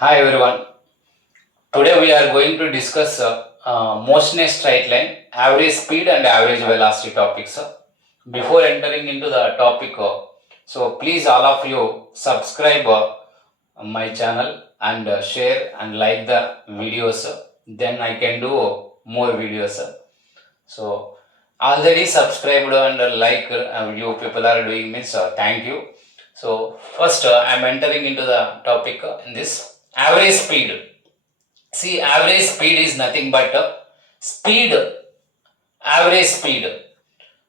Hi everyone. Today we are going to discuss motion in straight line, average speed and average velocity topics. Before entering into the topic, so please all of you subscribe my channel and share and like the videos. Then I can do more videos. So already subscribed and like you people are doing means thank you. So first I am entering into the topic in this average speed. See, average speed is nothing but speed, average speed.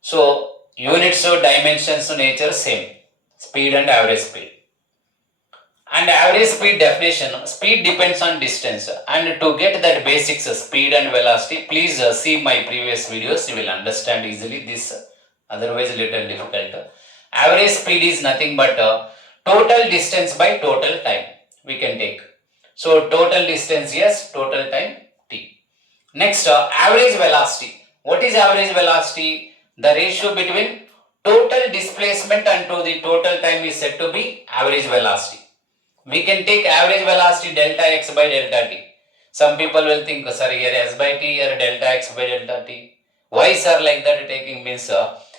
So, units of dimensions of nature same, speed and average speed. And average speed definition, speed depends on distance. And to get that basics speed and velocity, please see my previous videos, you will understand easily this, otherwise little difficult. Average speed is nothing but total distance by total time we can take. So total distance yes, total time t. Next, average velocity. What is average velocity? The ratio between total displacement and to the total time is said to be average velocity. We can take average velocity delta x by delta t. Some people will think, sir, here s by t, here delta x by delta t. Why, sir, like that taking means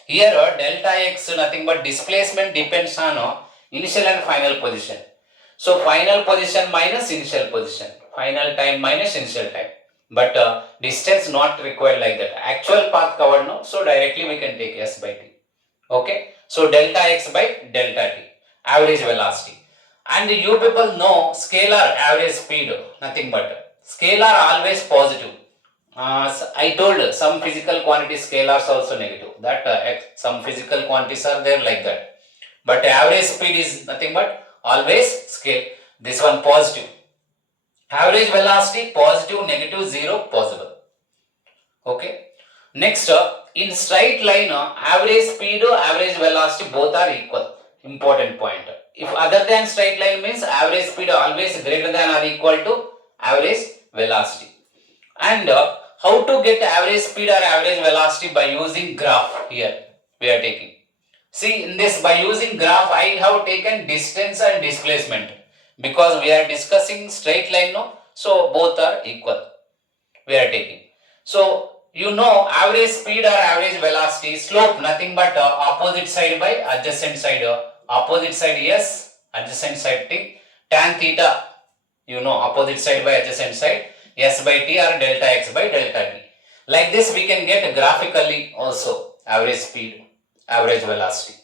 here delta x nothing but displacement depends on initial and final position. So final position minus initial position, final time minus initial time. But distance not required like that. Actual path covered no, so directly we can take s by t. Okay, so delta x by delta t, average velocity. And you people know scalar average speed, nothing but scalar always positive. I told some physical quantity scalars also negative. That some physical quantities are there like that. But average speed is nothing but always scale. This one positive. Average velocity positive, negative, zero possible. Okay. Next, in straight line, average speed, average velocity both are equal. Important point. If other than straight line means average speed always greater than or equal to average velocity. And how to get average speed or average velocity by using graph here we are taking. See in this by using graph I have taken distance and displacement because we are discussing straight line no, so both are equal we are taking. So you know average speed or average velocity slope nothing but opposite side by adjacent side. Opposite side yes, adjacent side t, tan theta you know opposite side by adjacent side s by t or delta x by delta t. Like this we can get graphically also average speed, average velocity.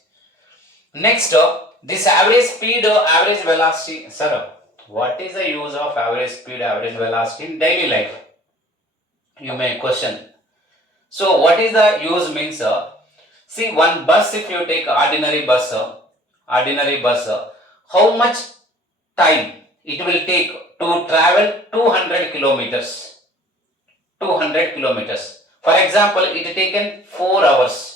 Next, this average speed, average velocity. Sir, what is the use of average speed, average velocity in daily life? You may question. So, what is the use means? See, one bus, if you take ordinary bus, how much time it will take to travel 200 kilometers? 200 kilometers. For example, it taken 4 hours.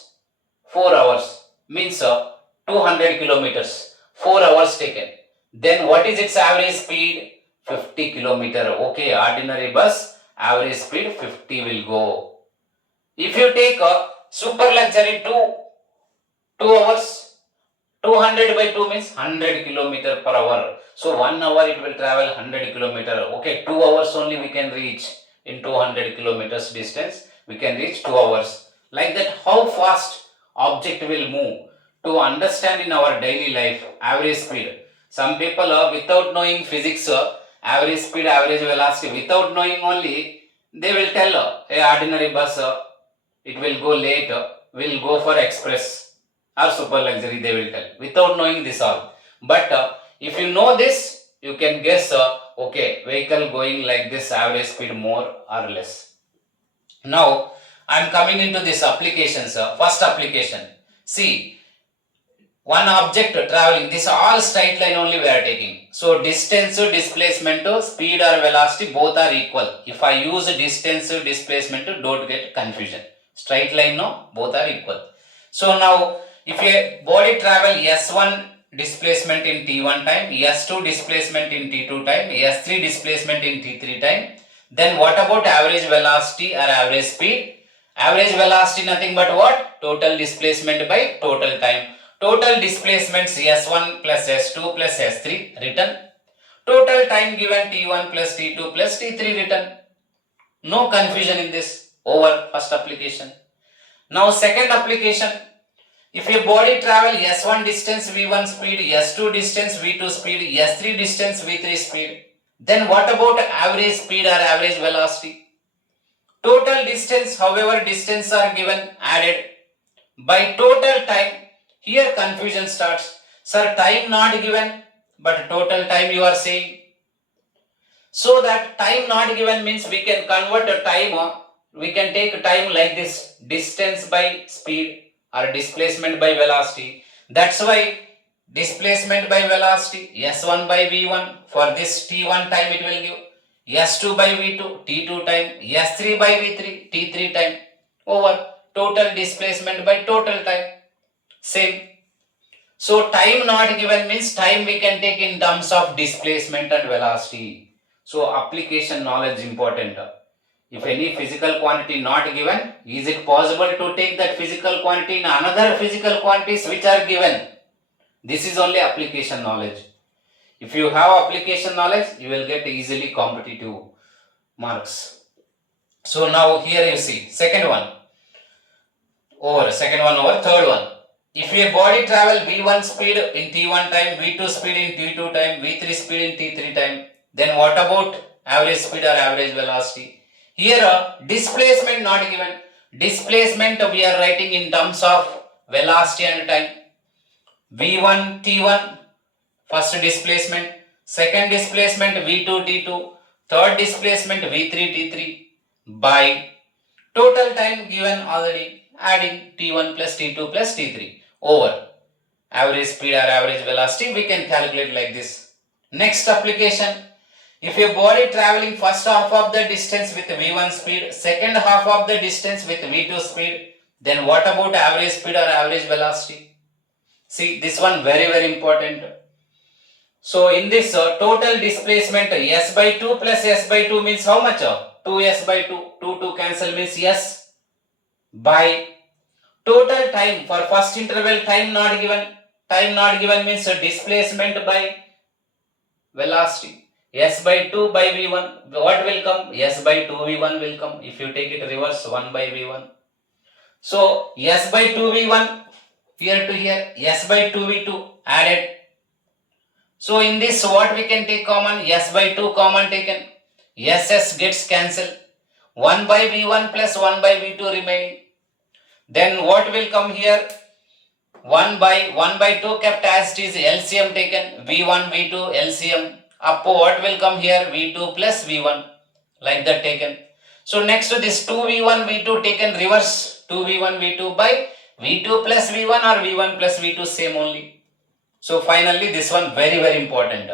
4 hours means 200 kilometers. 4 hours taken. Then what is its average speed? 50 kilometer. Okay, ordinary bus average speed 50 will go. If you take a super luxury 2 hours, 200 by 2 means 100 kilometer per hour. So 1 hour it will travel 100 kilometer. Okay, 2 hours only we can reach in 200 kilometers distance. We can reach 2 hours. Like that, how fast object will move to understand in our daily life average speed. Some people without knowing physics, average speed, average velocity, without knowing only, they will tell a ordinary bus it will go late, will go for express or super luxury, they will tell without knowing this all. But if you know this, you can guess okay, vehicle going like this average speed more or less. Now I am coming into this applications. First application, see one object traveling, this all straight line only we are taking. So distance, displacement, speed or velocity both are equal. If I use distance, displacement, don't get confusion. Straight line no, both are equal. So now if a body travel s1 displacement in t1 time, s2 displacement in t2 time, s3 displacement in t3 time, then what about average velocity or average speed? Average velocity nothing but what? Total displacement by total time. Total displacements s1 plus s2 plus s3 written. Total time given T1 plus T2 plus T3 written. No confusion in this. Over first application. Now second application. If a body travel S1 distance V1 speed, S2 distance V2 speed, S3 distance V3 speed, then what about average speed or average velocity? Total distance, however distance are given, added by total time. Here confusion starts. Sir, time not given, but total time you are saying. So that time not given means we can convert a time, we can take time like this, distance by speed or displacement by velocity. That's why displacement by velocity S1 by V1, for this T1 time it will give S2 by V2, T2 time, S3 by V3, T3 time, over total displacement by total time. Same. So time not given means time we can take in terms of displacement and velocity. So application knowledge important. If any physical quantity not given, is it possible to take that physical quantity in another physical quantities which are given? This is only application knowledge. If you have application knowledge, you will get easily competitive marks. So now here you see, second one over, third one. If a body travel V1 speed in T1 time, V2 speed in T2 time, V3 speed in T3 time, then what about average speed or average velocity? Here displacement not given. Displacement we are writing in terms of velocity and time. V1 T1 first displacement, second displacement V2 T2, third displacement V3 T3 by total time given already, adding T1 plus T2 plus T3 over average speed or average velocity we can calculate like this. Next application, if a body traveling first half of the distance with V1 speed, second half of the distance with V2 speed, then what about average speed or average velocity? See, this one very important. So in this total displacement S by 2 plus S by 2 means how much? 2S by 2. 2 cancel means S by total time for first interval time not given. Time not given means displacement by velocity. S by 2 by V1. What will come? S by 2 V1 will come. If you take it reverse, 1 by V1. So S by 2 V1 here to here. S by 2 V2 added. So in this what we can take common? S by 2 common taken. SS gets cancelled. 1 by V1 plus 1 by V2 remaining. Then what will come here? 1 by 2 kept as it is, LCM taken. V1 V2 LCM. Up what will come here? V2 plus V1. Like that taken. So next to this 2V1 V2 taken reverse. 2V1 V2 by V2 plus V1 or V1 plus V2 same only. So finally this one very important.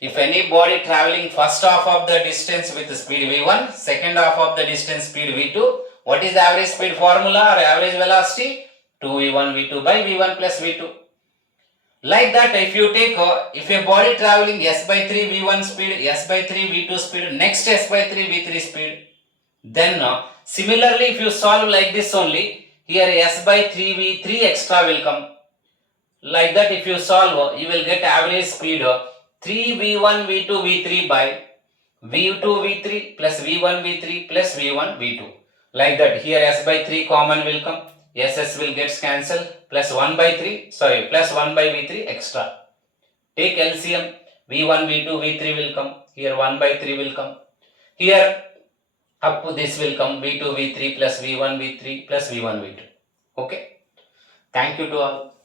If any body traveling first half of the distance with speed V1, second half of the distance speed V2, what is the average speed formula or average velocity? 2V1 V2 by V1 plus V2. Like that, if you take, if a body traveling S by 3 V1 speed, S by 3 V2 speed, next S by 3 V3 speed, then similarly if you solve like this only, here S by 3 V3 extra will come. Like that if you solve, you will get average speed 3 V1 V2 V3 by V2 V3 plus V1 V3 plus V1 V2. Like that, here S by 3 common will come. SS will get cancelled, plus 1 by 3, plus 1 by V3 extra. Take LCM, V1, V2, V3 will come. Here 1 by 3 will come. Here up to this will come V2, V3 plus V1, V3 plus V1, V2. Okay. Thank you to all.